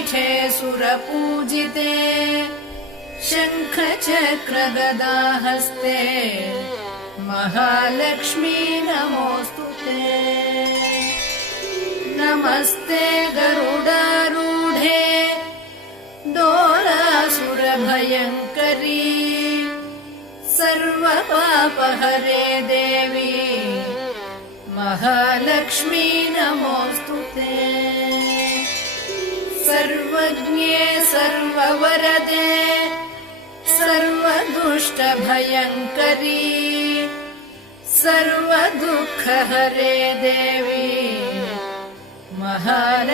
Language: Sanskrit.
शक्तिपीठे सुरपूजिते शङ्खचक्रगदाहस्ते महालक्ष्मी नमोऽस्तुते। नमस्ते गरुडारूढे दोलासुरभयङ्करी सर्वपापहरे देवी महालक्ष्मी नमोऽस्तुते। सर्वज्ञे सर्ववरदे सर्वदुष्टभयङ्करी सर्वदुःखहरे देवी महालक्ष्मी